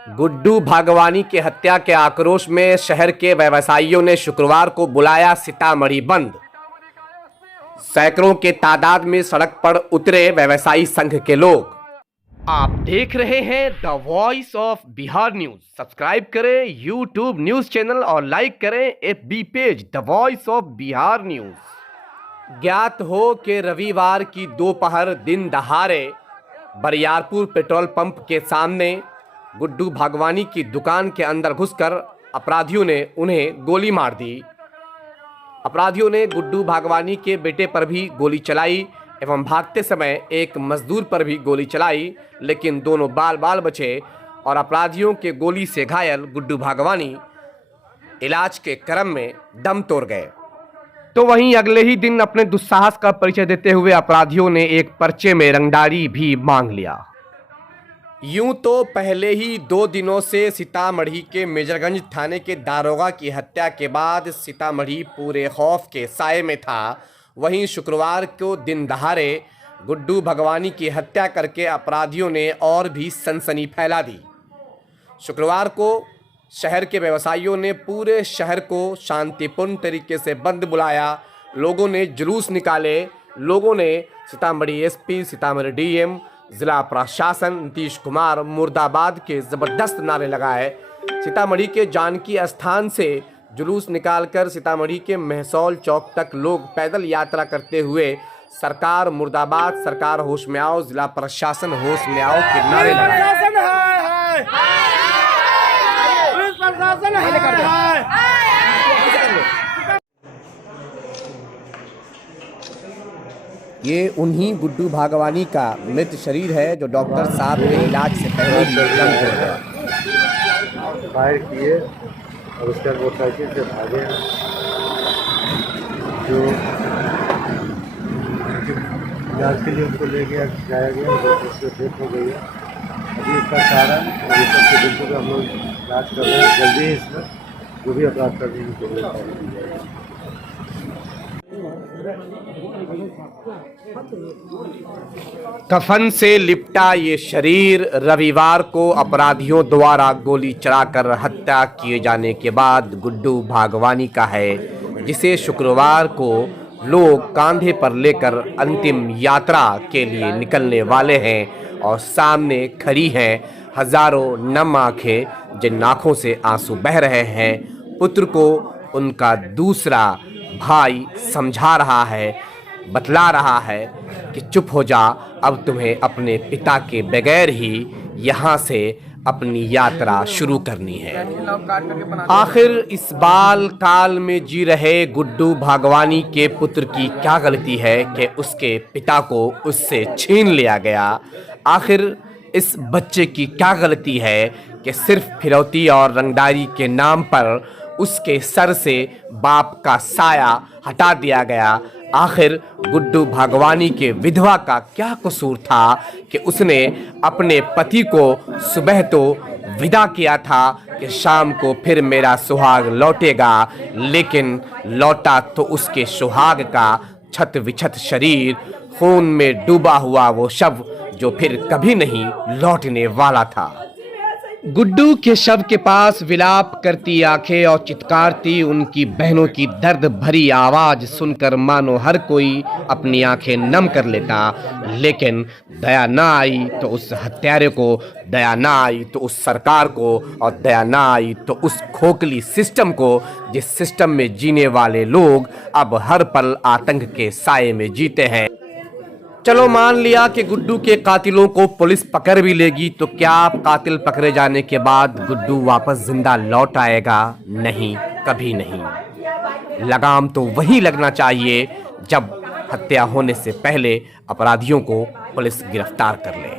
गुड्डू भागवानी की हत्या के आक्रोश में शहर के व्यवसायियों ने शुक्रवार को बुलाया सीतामढ़ी बंद। सैकड़ों के तादाद में सड़क पर उतरे व्यवसायी संघ के लोग। आप देख रहे हैं the voice of Bihar news. Subscribe करें यूट्यूब न्यूज चैनल और लाइक करें FB page the voice of Bihar news. ज्ञात हो कि रविवार की दोपहर दिन दहाड़े बरियारपुर पेट्रोल पंप के सामने गुड्डू भागवानी की दुकान के अंदर घुसकर अपराधियों ने उन्हें गोली मार दी। अपराधियों ने गुड्डू भागवानी के बेटे पर भी गोली चलाई एवं भागते समय एक मजदूर पर भी गोली चलाई, लेकिन दोनों बाल बाल बचे और अपराधियों के गोली से घायल गुड्डू भागवानी इलाज के क्रम में दम तोड़ गए। तो वहीं अगले ही दिन अपने दुस्साहस का परिचय देते हुए अपराधियों ने एक पर्चे में रंगदारी भी मांग लिया। यूं तो पहले ही 2 दिनों से सीतामढ़ी के मेजरगंज थाने के दारोगा की हत्या के बाद सीतामढ़ी पूरे खौफ के साए में था। वहीं शुक्रवार को दिन दहाड़े गुड्डू भागवानी की हत्या करके अपराधियों ने और भी सनसनी फैला दी। शुक्रवार को शहर के व्यवसायियों ने पूरे शहर को शांतिपूर्ण तरीके से बंद बुलाया। लोगों ने जुलूस निकाले। लोगों ने सीतामढ़ी एसपी, सीतामढ़ी डीएम, जिला प्रशासन, नीतीश कुमार मुर्दाबाद के ज़बरदस्त नारे लगाए। सीतामढ़ी के जानकी स्थान से जुलूस निकालकर सीतामढ़ी के महसौल चौक तक लोग पैदल यात्रा करते हुए सरकार मुर्दाबाद, सरकार होश में आओ, जिला प्रशासन होश में आओ के नारे लगाए। ये उन्हीं गुड्डू भागवानी का मृत शरीर है जो डॉक्टर साहब के इलाज से पहले ही दम तोड़ गया। फायर किए और उसके बाद मोटरसाइकिल से भागे, जो इलाज के लिए उनको ले गया जाया गया, उसकी डेथ हो गई है। अभी इसका कारण और इस सबके बिल्कुल हम लोग इलाज कर रहे हैं। जल्दी ही इसमें जो भी अपराध करने की कोशिश करेंगे। कफन से लिपटा ये शरीर रविवार को अपराधियों द्वारा गोली चलाकर हत्या किए जाने के बाद गुड्डू भागवानी का है, जिसे शुक्रवार को लोग कांधे पर लेकर अंतिम यात्रा के लिए निकलने वाले हैं और सामने खड़ी हैं हजारों नम आंखें जिन आंखों से आंसू बह रहे हैं। पुत्र को उनका दूसरा भाई समझा रहा है, बतला रहा है कि चुप हो जा, अब तुम्हें अपने पिता के बगैर ही यहाँ से अपनी यात्रा शुरू करनी है। आखिर इस बाल काल में जी रहे गुड्डू भागवानी के पुत्र की क्या गलती है कि उसके पिता को उससे छीन लिया गया? आखिर इस बच्चे की क्या गलती है कि सिर्फ फिरौती और रंगदारी के नाम पर उसके सर से बाप का साया हटा दिया गया? आखिर गुड्डू भागवानी के विधवा का क्या कसूर था कि उसने अपने पति को सुबह तो विदा किया था कि शाम को फिर मेरा सुहाग लौटेगा, लेकिन लौटा तो उसके सुहाग का छत विछत शरीर, खून में डूबा हुआ वो शव जो फिर कभी नहीं लौटने वाला था। गुड्डू के शव के पास विलाप करती आंखें और चित्कारती उनकी बहनों की दर्द भरी आवाज सुनकर मानो हर कोई अपनी आंखें नम कर लेता, लेकिन दया ना आई तो उस हत्यारे को, दया ना आई तो उस सरकार को, और दया ना आई तो उस खोखली सिस्टम को जिस सिस्टम में जीने वाले लोग अब हर पल आतंक के साए में जीते हैं। चलो मान लिया कि गुड्डू के कातिलों को पुलिस पकड़ भी लेगी, तो क्या कातिल पकड़े जाने के बाद गुड्डू वापस जिंदा लौट आएगा? नहीं, कभी नहीं। लगाम तो वही लगना चाहिए जब हत्या होने से पहले अपराधियों को पुलिस गिरफ्तार कर ले।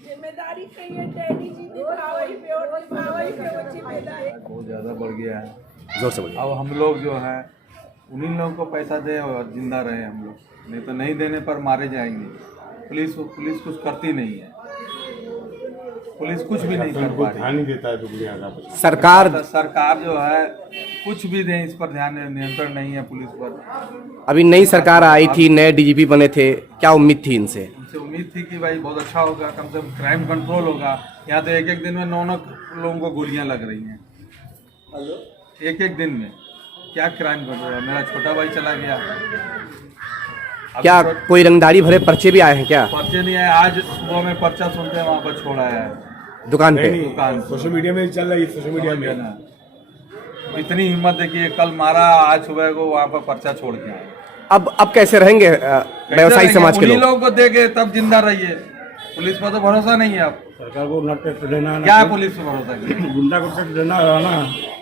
जिम्मेदारी चाहिए डैडी जी दिखावई पे और दिखावई पे वो जिम्मेदारी बहुत ज़्यादा बढ़ गया है। जोर से बोलिए। अब हम लोग जो हैं उन्हीं लोगों को पैसा दे और जिंदा रहे हम लोग, नहीं तो नहीं देने पर मारे जाएंगे। पुलिस कुछ करती नहीं है, पुलिस कुछ भी नहीं कर पा रही। नहीं देता है सरकार जो है कुछ भी दे, इस पर ध्यान नियंत्रण नहीं है पुलिस पर। अभी नई सरकार आई थी, नए डीजीपी बने थे, क्या उम्मीद थी इनसे? उनसे उम्मीद थी कि भाई बहुत अच्छा होगा, कम से कम क्राइम कंट्रोल होगा। यहाँ तो एक दिन में 9 लोगों को गोलियां लग रही हैं, एक दिन में। क्या क्राइम कंट्रोल है? मेरा छोटा भाई चला गया। क्या कोई रंगदारी भरे पर्चे भी आए हैं क्या? पर्चे नहीं आए, आज सुबह में पर्चा सुनते हैं वहाँ पर छोड़ा है दुकान पे। सोशल मीडिया में चल रही है, सोशल मीडिया में ना इतनी हिम्मत देखिए, कल मारा, आज सुबह को वहाँ पर पर्चा छोड़ के आए। अब कैसे रहेंगे व्यवसायी समाज के लोग? लोग को देके तब जिंदा रहिए। पुलिस पर तो भरोसा नहीं है। अब सरकार को न टैक्स देना है, क्या है पुलिस पर भरोसा किया? गुंडा को टैक्स देना है ना,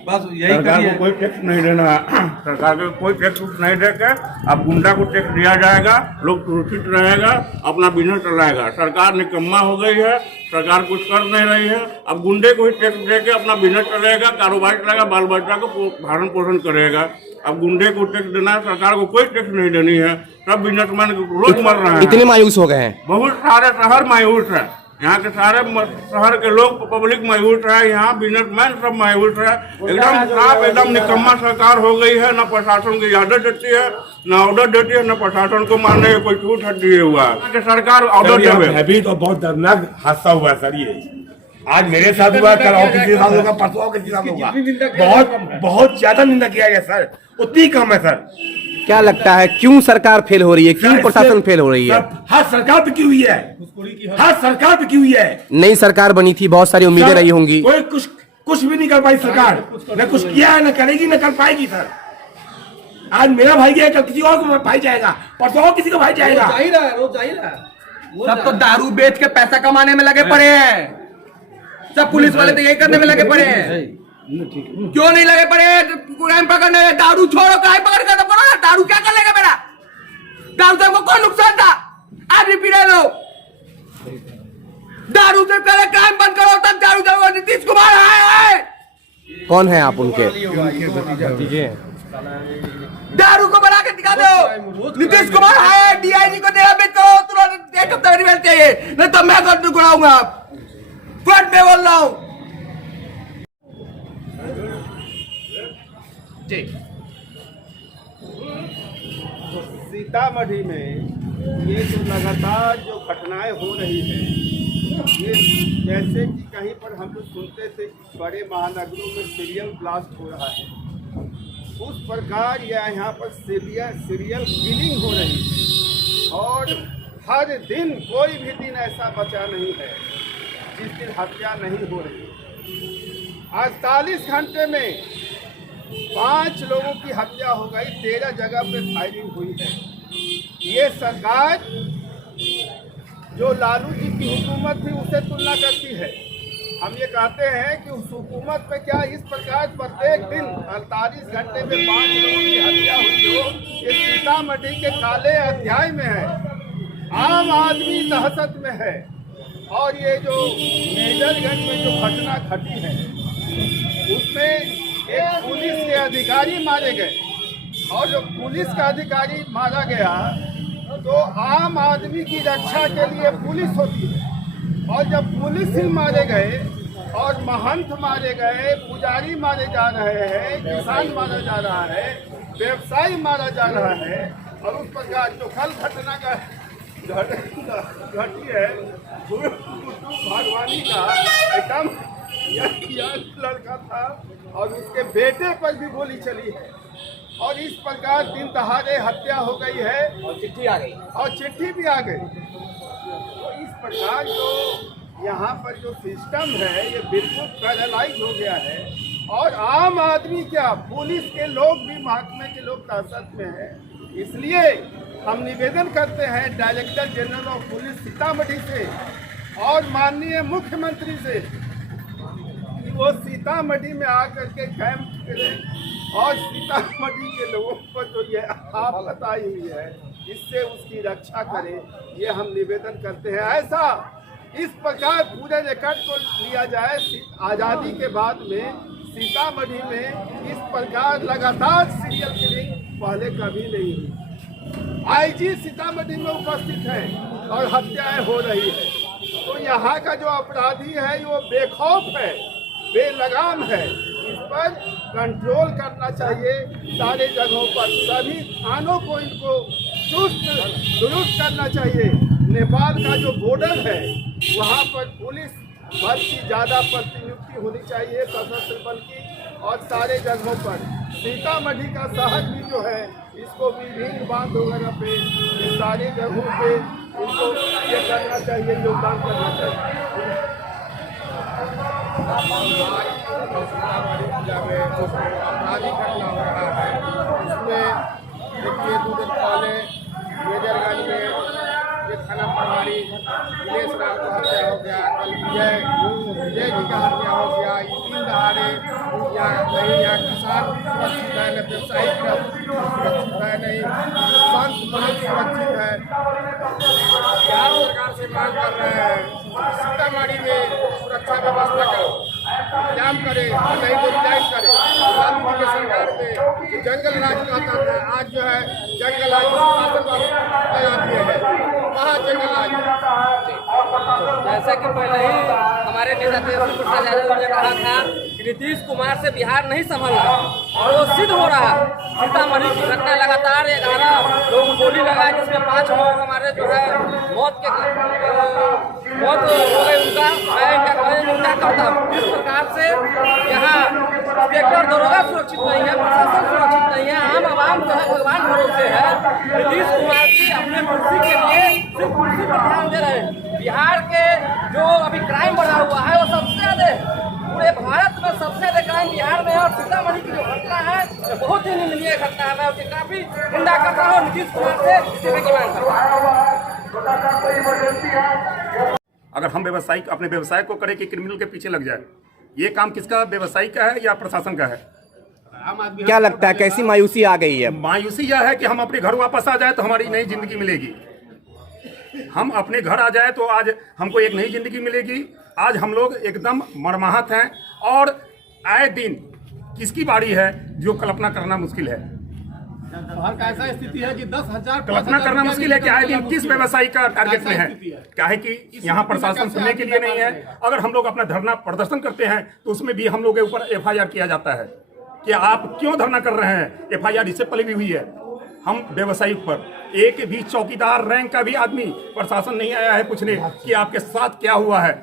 बस यही सरकार करिए। को कोई टैक्स नहीं देना है। सरकार को कोई टैक्स नहीं देकर अब गुंडा को टैक्स दिया जाएगा, लोग सुरक्षित रहेगा, अपना बिजनेस चलाएगा। सरकार निकम्मा हो गई है, सरकार कुछ कर नहीं रही है। अब गुंडे को ही टैक्स देके अपना बिजनेस चलाएगा, कारोबार चलाएगा, बाल बच्चा को भरण पोषण करेगा। अब गुंडे को टैक्स देना है, सरकार को कोई टैक्स नहीं देनी है। सब बिजनेसमैन रोज मर रहे हैं। इतने मायूस हो गए हैं? बहुत सारे शहर मायूस है, यहाँ के सारे शहर के लोग पब्लिक मायूस है, यहाँ बिजनेसमैन सब मायूस है। एकदम साफ, एकदम निकम्मा सरकार हो गई है। न प्रशासन की इजाजत देती है, न ऑर्डर देती है, न प्रशासन को मारने का कोई छूट दिए हुआ है। सरकार ऑर्डर देवे। अभी तो बहुत दर्दनाक हादसा हुआ है सर। ये आज मेरे साथ हुआ, कल और किसी के साथ होगा, परसों और किसी के साथ होगा। बहुत ज्यादा निंदा किया गया सर, उतनी कम है सर। क्या लगता है क्यों सरकार फेल हो रही है, क्यों प्रशासन फेल हो रही है? हर सरकार पे की हुई है, हर सरकार पे की हुई है। नई सरकार बनी थी, बहुत सारी उम्मीदें रही होंगी। कोई कुछ भी नहीं कर पाई सरकार, न कुछ किया है, न करेगी, न कर पाएगी सर। आज मेरा भाई गया, कल किसी और को भाई जाएगा, परसों और किसी का भाई जाएगा। सब तो दारू बेच के पैसा कमाने में लगे पड़े हैं। सब पुलिस वाले तो यही करने में लगे पड़े हैं। क्यों नहीं लगे पड़े? क्राइम पकड़ने, दारू छोड़ो, क्राइम पकड़ कर तो करो ना। दारू क्या कर लेगा मेरा? दारू से हमको कौन नुकसान था? आज भी पी रहे लोग। दारू से पहले क्राइम बंद करो, तब दारू जरूर। नीतीश कुमार आए। कौन है आप उनके? दारू को बना के दिखा दो। नीतीश कुमार आए, डीआईजी को निलंबित करो तुरंत, 1 हफ्ते रिमांड चाहिए, नहीं तो मैं गर्दन उड़ाऊंगा। फ्रंट में बोल रहा हूँ। सीतामढ़ी में ये जो लगातार जो घटनाएं हो रही हैं, ये जैसे कि कहीं पर हम लोग सुनते थे कि बड़े महानगरों में सीरियल ब्लास्ट हो रहा है, उस प्रकार यहाँ पर सीरियल किलिंग हो रही है। और हर दिन कोई भी दिन ऐसा बचा नहीं है जिस दिन हत्या नहीं हो रही। 48 घंटे में 5 लोगों की हत्या हो गई, 13 जगह पे फायरिंग हुई है। ये सरकार जो लालू जी की हुकूमत थी उससे तुलना करती है। हम ये कहते हैं कि उस हुकूमत में क्या इस प्रकार प्रत्येक दिन 48 घंटे में 5 लोगों की हत्या हुई हो, ये सीतामढ़ी के काले अध्याय में है। आम आदमी दहशत में है। और ये जो मेजरगंज में जो घटना घटी है उसमें एक पुलिस के अधिकारी मारे गए, और जो पुलिस का अधिकारी मारा गया तो आम आदमी की रक्षा के लिए पुलिस होती है। और जब पुलिस ही मारे गए और महंत मारे गए, पुजारी मारे जा रहे हैं, किसान मारा जा रहा है, व्यवसायी मारा जा रहा है, और उस प्रकार जो कल घटना का घटी है गुड्डू भागवानी का, एकदम यंग लड़का था और उसके बेटे पर भी गोली चली है। और इस प्रकार दिन दहाड़े हत्या हो गई है और चिट्ठी भी आ गई। तो इस प्रकार जो यहाँ पर जो सिस्टम है ये बिल्कुल पैरालाइज हो गया है। और आम आदमी क्या, पुलिस के लोग भी, महकमे के लोग दहशत में हैं। इसलिए हम निवेदन करते हैं director general of police Sitamarhi से और माननीय मुख्यमंत्री से कि वो सीतामढ़ी में आकर के कैंप करें और सीतामढ़ी के लोगों को जो ये आफत आई हुई है इससे उसकी रक्षा करें। ये हम निवेदन करते हैं। ऐसा इस प्रकार पूरे रिकॉर्ड को लिया जाए, आज़ादी के बाद में सीतामढ़ी में इस प्रकार लगातार सीरियल किलिंग पहले कभी नहीं हुई। आईजी सीतामढ़ी में उपस्थित है और हत्याएं हो रही है, तो यहाँ का जो अपराधी है वो बेखौफ है, बेलगाम है। इस पर कंट्रोल करना चाहिए सारे जगहों पर, सभी थानों को इनको चुस्त दुरुस्त करना चाहिए। नेपाल का जो बॉर्डर है वहाँ पर पुलिस बल की ज़्यादा प्रतिनियुक्ति होनी चाहिए, सशस्त्र बल की, और सारे जगहों पर। सीतामढ़ी का शहर भी जो है इसको भी रिंग बांध वगैरह पे ये सारी जगहों पे इनको ये करना चाहिए, योगदान करना चाहिए। अपराधी घटना हो रहा है, इसमें देखिए 2 दिन पहले मेजरगंज में ये थाना प्रभारी दिनेश राम को हत्या हो गया, कल विजय जी का हत्या हो गया। ये 3 दहाड़े यहाँ नहीं, यहाँ किसान सुरक्षित है, न व्यवसायी सुरक्षित है, नहीं संत महंत सुरक्षित है। बिहार सरकार से मांग कर रहे हैं सीतामढ़ी में सुरक्षा व्यवस्था करो, इंतजाम करे, नहीं तो रिजाइन करे। लालू जी के सरकार में जो जंगल राज कहता था, आज जो है जंगल राज लगा दिए हैं, कहाँ जंगल राज। जैसा कि पहले ही हमारे नेता तेजस्वी प्रसाद यादव ने कहा था कि नीतीश कुमार से बिहार नहीं संभल रहा, और वो सिद्ध हो रहा। सीतामढ़ी की घटना लगातार 11 लोग गोली लगाए, जिसमें 5 लोग हमारे जो है मौत हो गई उनका। मैं उनका करता हूँ, इस प्रकार से यहाँ इंस्पेक्टर दरोगा सुरक्षित नहीं है, प्रशासन सुरक्षित नहीं है, आम आवाम जो है भगवान भरोसे है। नीतीश कुमार जी अपने कुर्सी के लिए सिर्फ कुर्सी पर ध्यान दे रहे हैं। बिहार के जो अभी क्राइम बढ़ा हुआ है वो सबसे ज्यादा है, पूरे भारत में सबसे ज्यादा क्राइम बिहार में है। और सीतामढ़ी की जो घटना है बहुत ही निंदनीय घटना है। मैं उसे काफी निंदा करता हूँ, नीतीश कुमार से इस्तीफे की मांग करता हूँ। अगर हम व्यवसायिक अपने व्यवसाय को करें कि क्रिमिनल के पीछे लग जाए, ये काम किसका, व्यवसायी का है या प्रशासन का है? क्या लगता है कैसी मायूसी आ गई है? मायूसी यह है कि हम अपने घर वापस आ जाए तो हमारी नई जिंदगी मिलेगी। हम अपने घर आ जाए तो आज हमको एक नई जिंदगी मिलेगी। आज हम लोग एकदम मरमाहत हैं, और आए दिन किसकी बारी है जो कल्पना करना मुश्किल है। शहर का ऐसा स्थिति है कि 10,000 कल्पना करना मुश्किल है कि आए दिन किस व्यवसायी का टारगेट में है। क्या है कि यहाँ प्रशासन सुनने के लिए नहीं है। अगर हम लोग अपना धरना प्रदर्शन करते हैं तो उसमें भी हम लोग के ऊपर FIR किया जाता है कि आप क्यों धरना कर रहे हैं। FIR इससे पहले भी हुई है। हम व्यवसायी पर एक भी चौकीदार रैंक का भी आदमी प्रशासन नहीं आया है पूछने कि आपके साथ क्या हुआ है।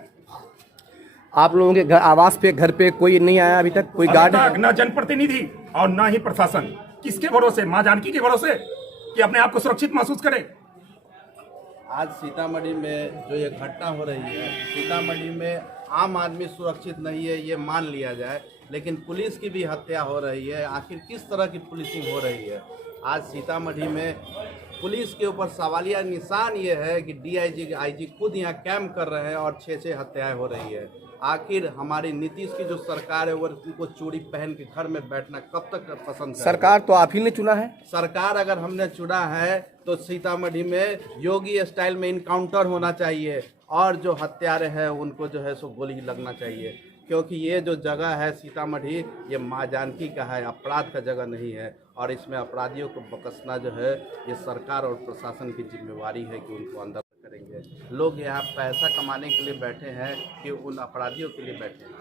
आप लोगों के घर आवास पे घर पे कोई नहीं आया अभी तक? कोई गार्ड? न जनप्रतिनिधि और न ही प्रशासन। किसके भरोसे? मां जानकी के भरोसे कि अपने आप को सुरक्षित महसूस करे। आज सीतामढ़ी में जो ये घटना हो रही है, सीतामढ़ी में आम आदमी सुरक्षित नहीं है ये मान लिया जाए, लेकिन पुलिस की भी हत्या हो रही है। आखिर किस तरह की पुलिसिंग हो रही है? आज सीतामढ़ी में पुलिस के ऊपर सवालिया निशान ये है कि DIG IG खुद यहाँ कैंप कर रहे हैं और 6 हत्याएं हो रही है। आखिर हमारी नीतीश की जो सरकार है वो उनको चूड़ी पहन के घर में बैठना कब तक पसंद है? सरकार तो आप ही ने चुना है। सरकार अगर हमने चुना है तो सीतामढ़ी में योगी स्टाइल में इनकाउंटर होना चाहिए, और जो हत्यारे हैं उनको जो है सो गोली लगना चाहिए। क्योंकि ये जो जगह है सीतामढ़ी, ये माँ जानकी का है, अपराध का जगह नहीं है। और इसमें अपराधियों को बकसना जो है ये सरकार और प्रशासन की जिम्मेवारी है कि उनको अंदर करेंगे। लोग यहाँ पैसा कमाने के लिए बैठे हैं कि उन अपराधियों के लिए बैठे हैं।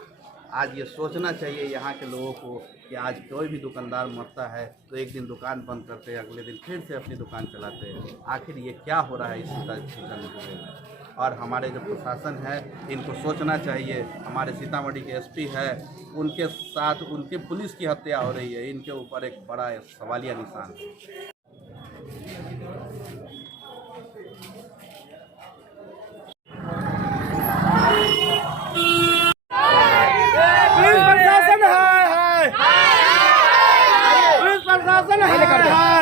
आज ये सोचना चाहिए यहाँ के लोगों को कि आज कोई भी दुकानदार मरता है तो एक दिन दुकान बंद करते हैं, अगले दिन फिर से अपनी दुकान चलाते हैं। आखिर ये क्या हो रहा है इस सीतामढ़ी में? और हमारे जो प्रशासन है इनको सोचना चाहिए। हमारे सीतामढ़ी के SP है, उनके साथ उनके पुलिस की हत्या हो रही है, इनके ऊपर एक बड़ा सवालिया निशान है। पुलिस प्रशासन है, पुलिस प्रशासन है।